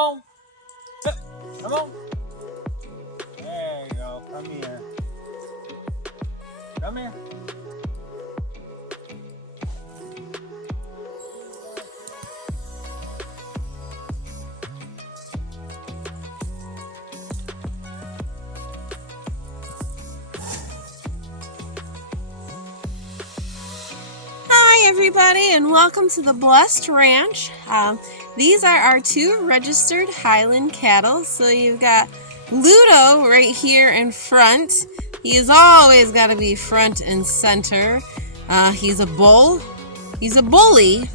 on. Come on. There you go. Come here. Come here. Hi everybody, and welcome to the Blessed Ranch. These are our two registered Highland cattle. So you've got Ludo right here in front. He has always got to be front and center. He's a bull. He's a bully,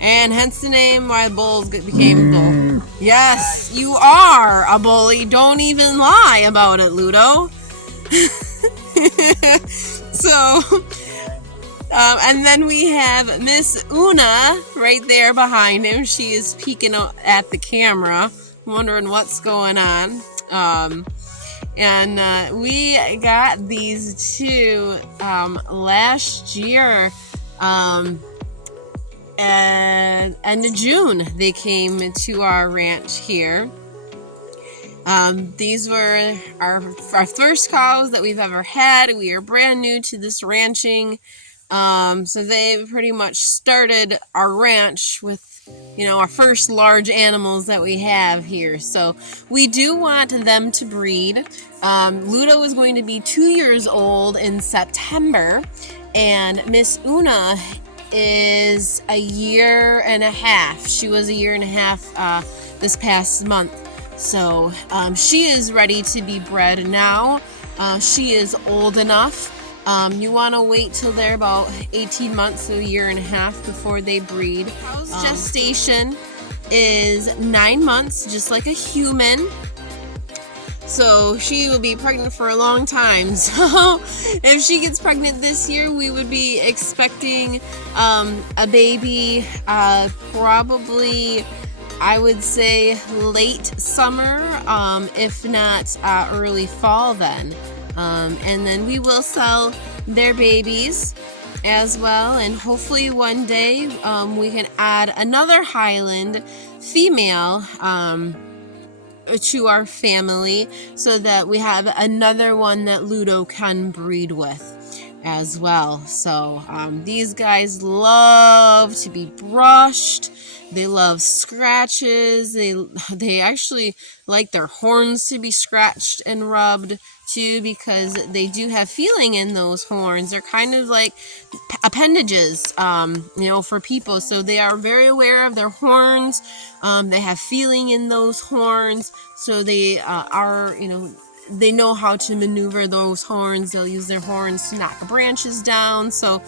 and hence the name why bulls became bull. Yes, you are a bully. Don't even lie about it, Ludo. So. And then we have Miss Una right there behind him. She is peeking at the camera, wondering what's going on. And we got these two last year, and end of June. They came to our ranch here. These were our first cows that we've ever had. We are brand new to this ranching. So they pretty much started our ranch with, our first large animals that we have here. So we do want them to breed. Ludo is going to be 2 years old in September, and Miss Una is a year and a half. She was a year and a half this past month. So she is ready to be bred now. She is old enough. You want to wait till they're about 18 months to a year and a half before they breed. Cow's gestation is 9 months, just like a human. So she will be pregnant for a long time. So if she gets pregnant this year, we would be expecting a baby probably, I would say, late summer, if not early fall then. And then we will sell their babies as well, and hopefully one day we can add another Highland female to our family, so that we have another one that Ludo can breed with as well. So these guys love to be brushed. They love scratches. They actually like their horns to be scratched and rubbed too, because they do have feeling in those horns. They're kind of like appendages, for people. So they are very aware of their horns. They have feeling in those horns. So they they know how to maneuver those horns. They'll use their horns to knock branches down. So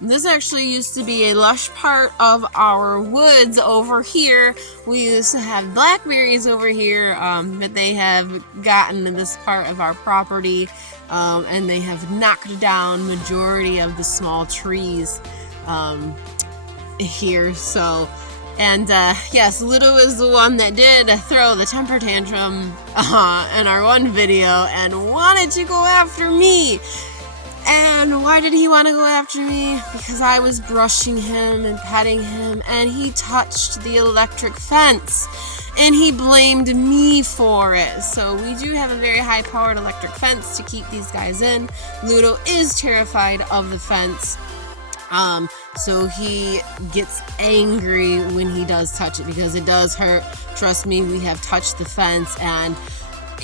this actually used to be a lush part of our woods over here. We used to have blackberries over here, but they have gotten to this part of our property, and they have knocked down majority of the small trees here. So, and yes, Ludo is the one that did throw the temper tantrum in our one video and wanted to go after me. And why did he want to go after me? Because I was brushing him and petting him, and he touched the electric fence, and he blamed me for it. So we do have a very high-powered electric fence to keep these guys in. Ludo is terrified of the fence. So he gets angry when he does touch it, because it does hurt. Trust me, we have touched the fence, and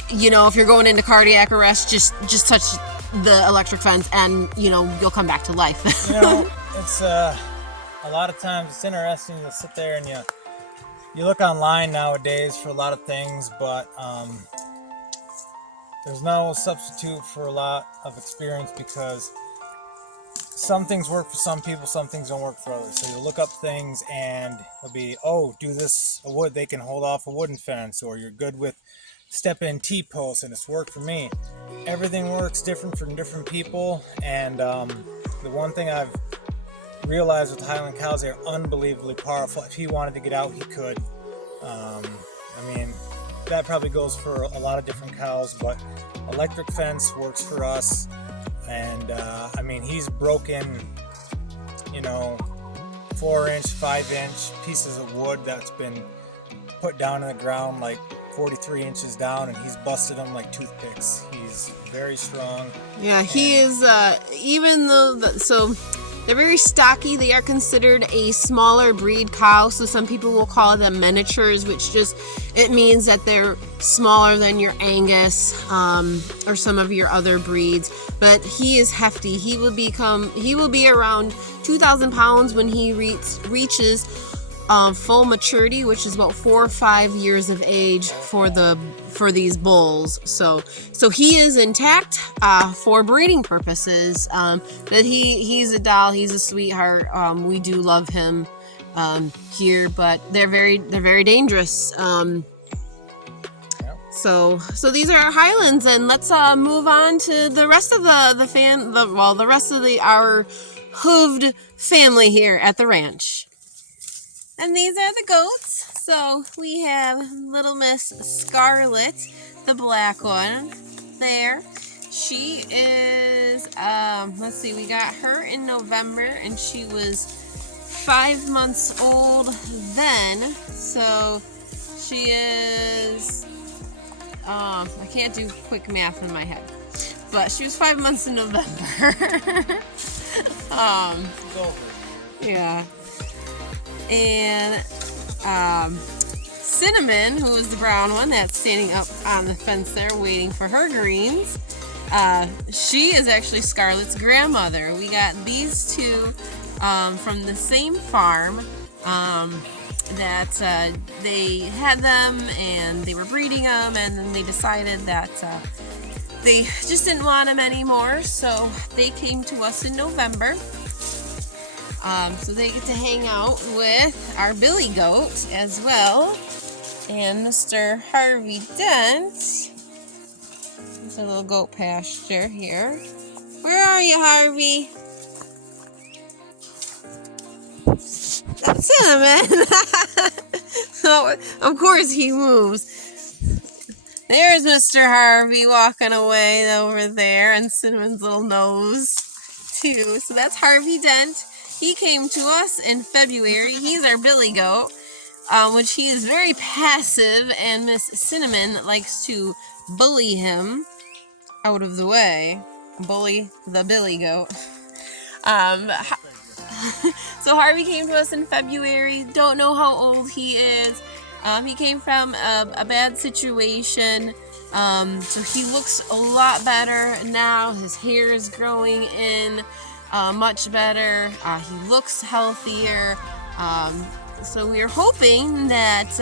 if you're going into cardiac arrest, just touch the electric fence, and you'll come back to life. It's a lot of times it's interesting to sit there and you look online nowadays for a lot of things, but there's no substitute for a lot of experience, because some things work for some people, some things don't work for others. So you look up things and it'll be, do this wood, they can hold off a wooden fence, or you're good with step-in T-posts, and it's worked for me. Everything works different for different people, and the one thing I've realized with Highland cows, they're unbelievably powerful. If he wanted to get out, he could. That probably goes for a lot of different cows, but electric fence works for us. And he's broken 4-inch, 5-inch pieces of wood that's been put down in the ground like 43 inches down, and he's busted them like toothpicks. He's very strong. Yeah, he is, even though, so they're very stocky. They are considered a smaller breed cow, so some people will call them miniatures, which just, it means that they're smaller than your Angus, or some of your other breeds. But he is hefty. He will be around 2,000 pounds when he reaches full maturity, which is about 4 or 5 years of age for these bulls. So he is intact for breeding purposes. But he's a doll. He's a sweetheart. We do love him here, but they're very dangerous. So these are our Highlands, and let's move on to the rest of our hoofed family here at the ranch. And these are the goats. So we have little Miss Scarlett, the black one there. She is, let's see, we got her in November, and she was 5 months old then. So she is, I can't do quick math in my head, but she was 5 months in November. Yeah. And Cinnamon, who is the brown one that's standing up on the fence there waiting for her greens, she is actually Scarlett's grandmother. We got these two from the same farm that they had them, and they were breeding them, and then they decided that they just didn't want them anymore, so they came to us in November. So they get to hang out with our Billy goat as well, and Mr. Harvey Dent. It's a little goat pasture here. Where are you, Harvey? That's Cinnamon. So, of course he moves. There's Mr. Harvey walking away over there, and Cinnamon's little nose too. So that's Harvey Dent. He came to us in February. He's our Billy goat, which he is very passive, and Miss Cinnamon likes to bully him out of the way. Bully the Billy goat. So Harvey came to us in February. Don't know how old he is. He came from a bad situation. So he looks a lot better now. His hair is growing in much better. He looks healthier. So we are hoping that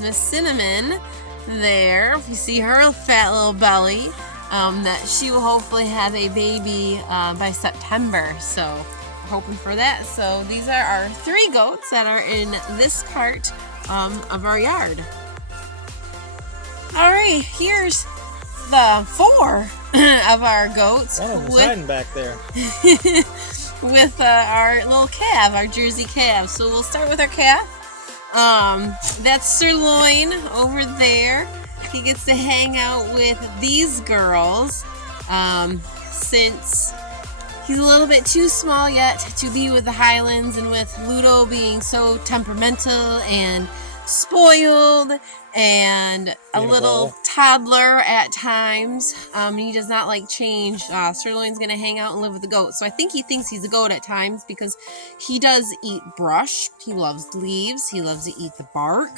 Miss Cinnamon there, if you see her fat little belly, that she will hopefully have a baby by September. So we're hoping for that. So these are our 3 goats that are in this part of our yard. All right, here's the 4 of our goats. One of them's hiding back there. With our little calf, our Jersey calf. So we'll start with our calf. That's Sirloin over there. He gets to hang out with these girls since he's a little bit too small yet to be with the Highlands, and with Ludo being so temperamental and spoiled and a little toddler at times. He does not like change. Sirloin's gonna hang out and live with the goat. So I think he thinks he's a goat at times because he does eat brush. He loves leaves. He loves to eat the bark.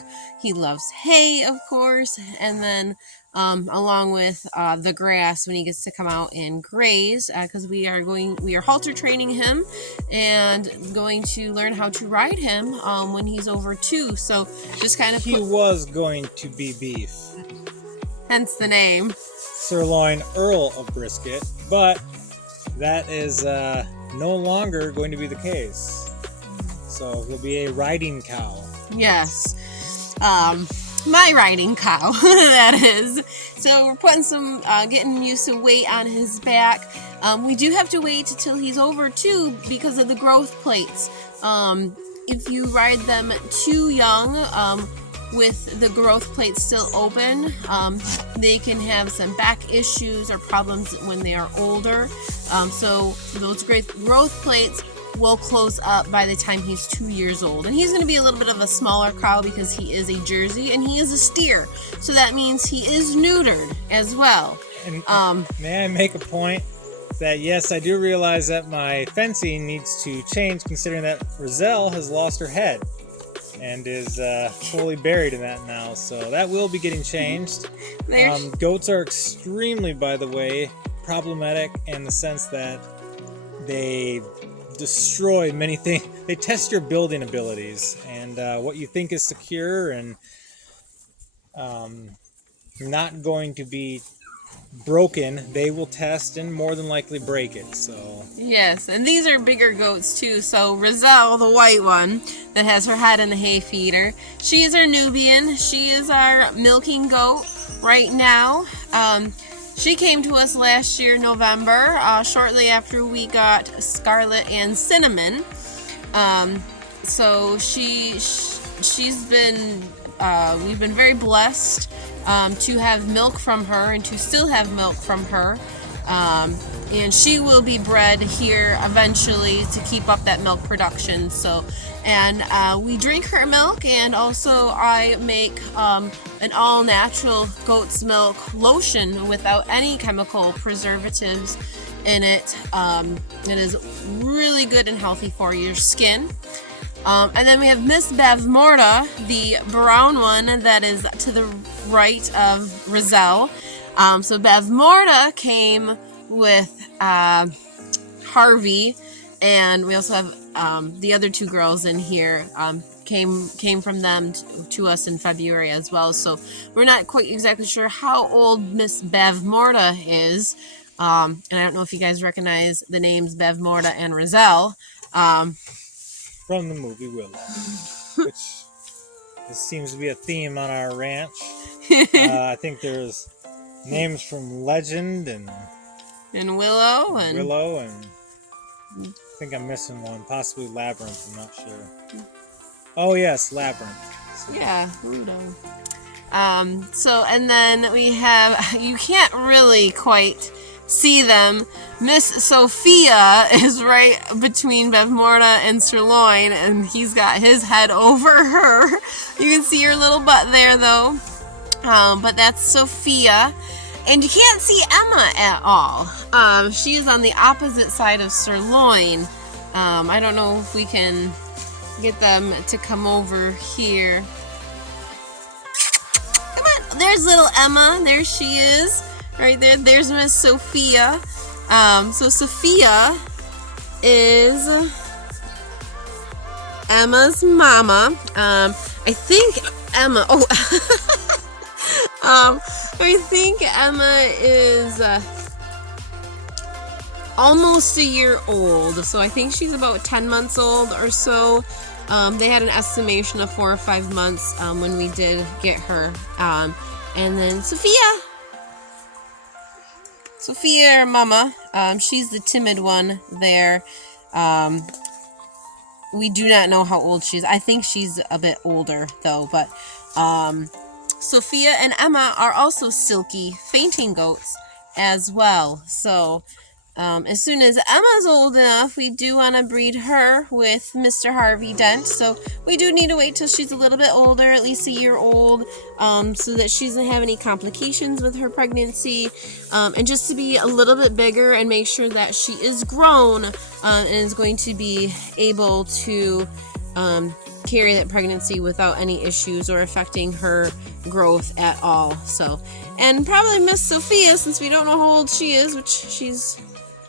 He loves hay, of course, and then along with the grass when he gets to come out and graze, because we are halter training him and going to learn how to ride him when he's over 2. So just kind of he was going to be beef, hence the name Sirloin Earl of Brisket, but that is no longer going to be the case. So he'll be a riding cow. Yes. My riding cow, that is. So we're putting some, getting used to weight on his back. We do have to wait until he's over 2 because of the growth plates. If you ride them too young, with the growth plates still open, they can have some back issues or problems when they are older. So those great growth plates will close up by the time he's 2 years old. And he's going to be a little bit of a smaller cow because he is a Jersey and he is a steer. So that means he is neutered as well. And may I make a point that yes, I do realize that my fencing needs to change considering that Roselle has lost her head and is fully buried in that now. So that will be getting changed. Goats are extremely, by the way, problematic in the sense that they destroy many things. They test your building abilities and what you think is secure and not going to be broken, they will test and more than likely break it. So yes, and these are bigger goats too. So Roselle, the white one that has her head in the hay feeder, she is our Nubian. She is our milking goat right now. She came to us last year, November, shortly after we got Scarlett and Cinnamon. So she's been, we've been very blessed to have milk from her and to still have milk from her. And she will be bred here eventually to keep up that milk production. So, and we drink her milk, and also I make an all-natural goat's milk lotion without any chemical preservatives in it. It is really good and healthy for your skin. And then we have Miss Bevmorda, the brown one that is to the right of Roselle. So Bevmorda came with Harvey, and we also have the other two girls in here came from them to us in February as well. So we're not quite exactly sure how old Miss Bevmorda is. And I don't know if you guys recognize the names Bevmorda and Roselle. From the movie Willow, which seems to be a theme on our ranch. I think there's names from Legend and Willow and I think I'm missing one, possibly Labyrinth. I'm not sure. Oh yes, Labyrinth. So. Yeah, Ludo. So and then we have, you can't really quite see them. Miss Sophia is right between Bevmorda and Sirloin, and he's got his head over her. You can see her little butt there though. But that's Sophia. And you can't see Emma at all. She is on the opposite side of Sirloin. I don't know if we can get them to come over here. Come on, there's little Emma. There she is. Right there. There's Miss Sophia. So Sophia is Emma's mama. I think Emma. Oh, I think Emma is almost a year old. So I think she's about 10 months old or so. They had an estimation of 4 or 5 months when we did get her. And then Sophia, our mama, she's the timid one there. We do not know how old she is. I think she's a bit older though, but Sophia and Emma are also silky fainting goats as well. So as soon as Emma's old enough, we do want to breed her with Mr. Harvey Dent. So we do need to wait till she's a little bit older, at least a year old, so that she doesn't have any complications with her pregnancy, and just to be a little bit bigger and make sure that she is grown and is going to be able to carry that pregnancy without any issues or affecting her growth at all. So, and probably Miss Sophia, since we don't know how old she is, which she's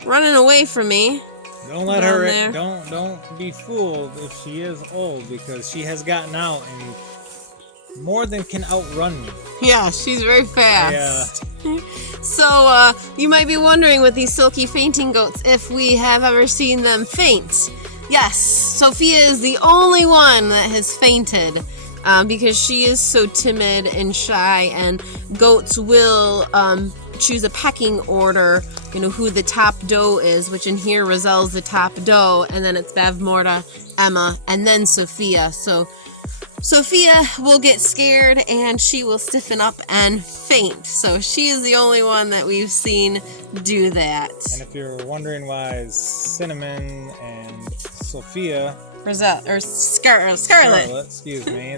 running away from me. Don't let her. Don't be fooled if she is old, because she has gotten out and more than can outrun me. Yeah, she's very fast. Yeah. So you might be wondering with these silky fainting goats if we have ever seen them faint. Yes, Sophia is the only one that has fainted because she is so timid and shy, and goats will choose a pecking order, you know, who the top doe is, which in here Roselle's the top doe, and then it's Bevmorda, Emma, and then Sophia. So Sophia will get scared and she will stiffen up and faint. So she is the only one that we've seen do that. And if you're wondering why Cinnamon and Sophia, Scarlett. excuse me,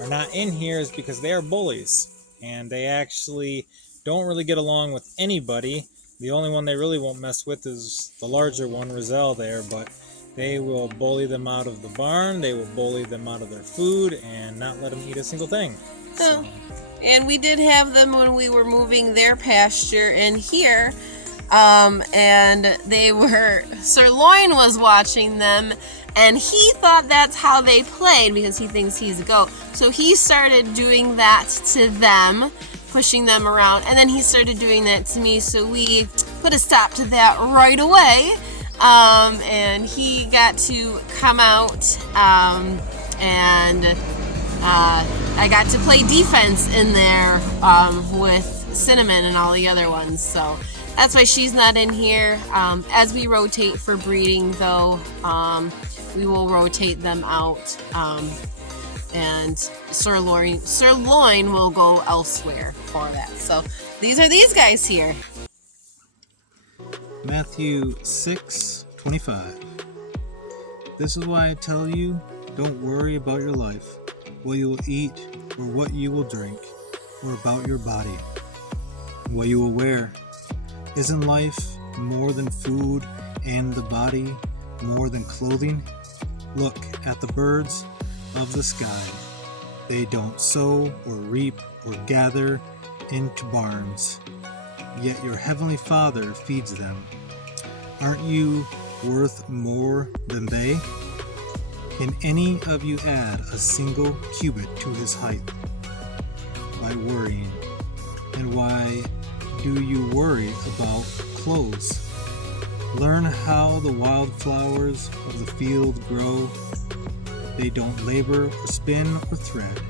are not in here is because they are bullies, and they actually don't really get along with anybody. The only one they really won't mess with is the larger one, Roselle there, but they will bully them out of the barn, they will bully them out of their food, and not let them eat a single thing. Oh. And we did have them when we were moving their pasture in here, and they were, Sirloin was watching them, and he thought that's how they played because he thinks he's a goat. So he started doing that to them, pushing them around, and then he started doing that to me, so we put a stop to that right away. And he got to come out, and I got to play defense in there with Cinnamon and all the other ones, so that's why she's not in here. As we rotate for breeding, though, we will rotate them out, and Sirloin will go elsewhere for that. So these are these guys here. Matthew 6:25. This is why I tell you, don't worry about your life, what you will eat or what you will drink, or about your body, what you will wear. Isn't life more than food and the body more than clothing? Look at the birds of the sky. They don't sow or reap or gather into barns, yet your heavenly Father feeds them. Aren't you worth more than they? Can any of you add a single cubit to his height? By worrying. And why do you worry about clothes? Learn how the wildflowers of the field grow. They don't labor or spin or thread.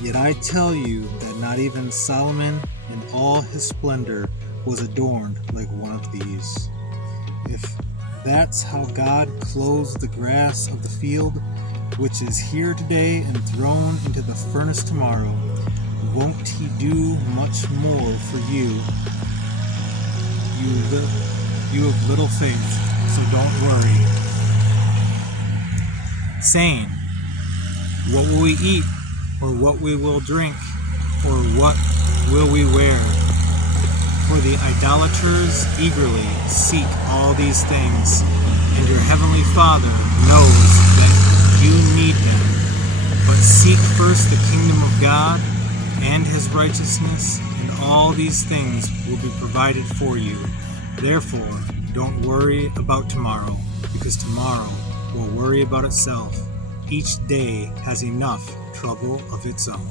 Yet I tell you that not even Solomon in all his splendor was adorned like one of these. If that's how God clothes the grass of the field, which is here today and thrown into the furnace tomorrow, won't he do much more for you? You have little faith, so don't worry. Saying, what will we eat, or what we will drink, or what will we wear? For the idolaters eagerly seek all these things, and your heavenly Father knows that you need them. But seek first the kingdom of God and his righteousness, and all these things will be provided for you. Therefore, don't worry about tomorrow, because tomorrow will worry about itself. Each day has enough trouble of its own.